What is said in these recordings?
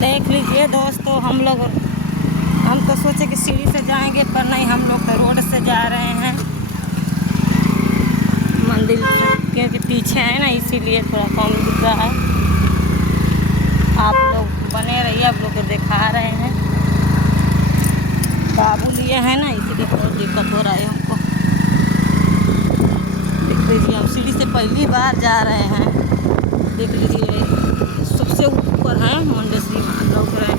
देख लीजिए दोस्तों, हम तो सोचे कि सीढ़ी से जाएंगे, पर नहीं, हम लोग तो रोड से जा रहे हैं। मंदिर के पीछे है ना, इसीलिए थोड़ा कम दिख रहा है। आप लोग बने रहिए, आप लोग को दिखा रहे हैं। बाबू लिए हैं ना, इसीलिए थोड़ा दिक्कत हो रहा है हमको। देख लीजिए, हम सीढ़ी से पहली बार जा रहे हैं। देख लीजिए, सबसे ऊपर है मुंडेश्वरी माँ लौक रहे हैं।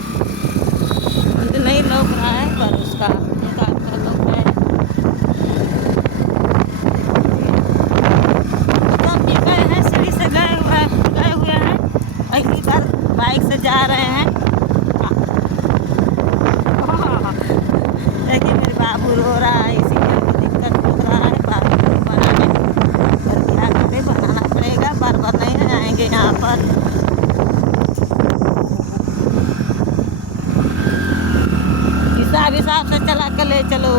मंदिर नहीं लौक रहा है, पर उसका लौक रहा है। सब भी गए हैं, सीढ़ी से गए हुए हैं। पहली बार बाइक से जा रहे हैं। देखिए, मेरे बाबू रो रहा है, इसीलिए हमको दिक्कत हो रहा है बाबू को बनाने। पर क्या करें, बनाना पड़ेगा, बार बार नहीं आएंगे यहाँ पर। हिसाब से चला कर ले चलो,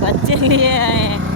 बच्चे लिए हैं।